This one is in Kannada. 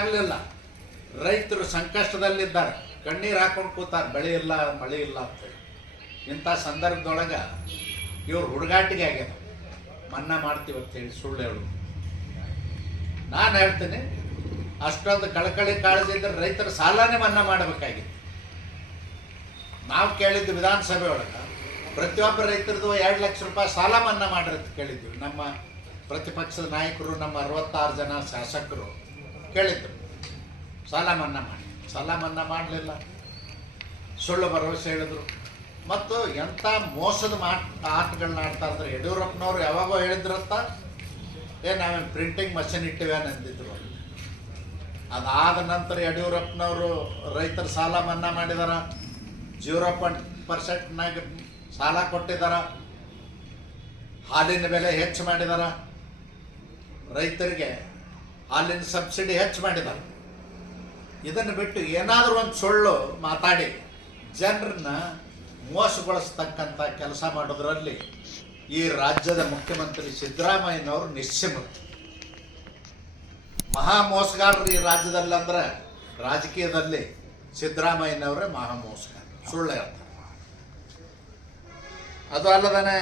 ಆಗಲಿಲ್ಲ ರೈತರು ಸಂಕಷ್ಟದಲ್ಲಿದ್ದಾರೆ. ಕಣ್ಣೀರು ಹಾಕೊಂಡು ಕೂತಾರೆ ಬೆಳೆ ಇಲ್ಲ, ಮಳೆ ಇಲ್ಲ ಅಂತೇಳಿ. ಇಂಥ ಸಂದರ್ಭದೊಳಗೆ ಇವ್ರು ಹುಡುಗಾಟಿಗೆ ಆಗ್ಯದ ಮನ್ನಾ ಮಾಡ್ತೀವಿ ಅಂತೇಳಿ ಸುಳ್ಳು ಹೇಳು ನಾನು ಹೇಳ್ತೀನಿ, ಅಷ್ಟೊಂದು ಕಳಕಳಿ ಕಾಳಜಿ ಇದ್ರೆ ರೈತರ ಸಾಲನೇ ಮನ್ನಾ ಮಾಡಬೇಕಾಗಿತ್ತು. ನಾವು ಕೇಳಿದ್ದು ವಿಧಾನಸಭೆ ಒಳಗೆ, ಪ್ರತಿಯೊಬ್ಬ ರೈತರದು ಎರಡು ಲಕ್ಷ ರೂಪಾಯಿ ಸಾಲ ಮನ್ನಾ ಮಾಡಿರೋದು ಕೇಳಿದ್ವಿ ನಮ್ಮ ಪ್ರತಿಪಕ್ಷದ ನಾಯಕರು, ನಮ್ಮ ಅರವತ್ತಾರು ಜನ ಶಾಸಕರು. ಕೇಳಿದ್ರು ಸಾಲ ಮನ್ನಾ ಮಾಡಿ. ಸಾಲ ಮನ್ನಾ ಮಾಡಲಿಲ್ಲ. ಸುಳ್ಳು ಭರವಸೆ ಹೇಳಿದ್ರು. ಮತ್ತು ಎಂಥ ಮೋಸದ ಮಾತು ಆಟಗಳನ್ನ ಆಡ್ತಾ ಇದ್ರೆ. ಯಡಿಯೂರಪ್ಪನವ್ರು ಯಾವಾಗೋ ಹೇಳಿದ್ರಂತ, ಏ, ನಾವೇನು ಪ್ರಿಂಟಿಂಗ್ ಮಷಿನ್ ಇಟ್ಟಿವೆ ಅಂದಿದ್ರು. ಅದಾದ ನಂತರ ಯಡಿಯೂರಪ್ಪನವರು ರೈತರ ಸಾಲ ಮನ್ನಾ ಮಾಡಿದಾರ. ಜೀರೋ ಪಾಯಿಂಟ್ ಪರ್ಸೆಂಟ್ನಾಗ ಸಾಲ ಕೊಟ್ಟಿದಾರ. ಹಾಲಿನ ಬೆಲೆ ಹೆಚ್ಚು ಮಾಡಿದಾರ. ರೈತರಿಗೆ ಹಾಲಿನ ಸಬ್ಸಿಡಿ ಹೆಚ್ಚು ಮಾಡಿದ್ದಾರೆ. ಇದನ್ನು ಬಿಟ್ಟು ಏನಾದರೂ ಒಂದು ಸುಳ್ಳು ಮಾತಾಡಿ, ಜನರನ್ನ ಮೋಸಗೊಳಿಸ್ತಕ್ಕಂಥ ಕೆಲಸ ಮಾಡೋದ್ರಲ್ಲಿ ಈ ರಾಜ್ಯದ ಮುಖ್ಯಮಂತ್ರಿ ಸಿದ್ದರಾಮಯ್ಯನವರು ನಿಶ್ಚಿಮರು ಮಹಾ ಮೋಸಗಾರರು ಈ ರಾಜ್ಯದಲ್ಲಿ ಅಂದ್ರೆ ರಾಜಕೀಯದಲ್ಲಿ ಸಿದ್ದರಾಮಯ್ಯನವರೇ ಮಹಾ ಮೋಸಗಾರ ಸುಳ್ಳು ಹೇಳ್ತಾರೆ. ಅದು ಅಲ್ಲದೇ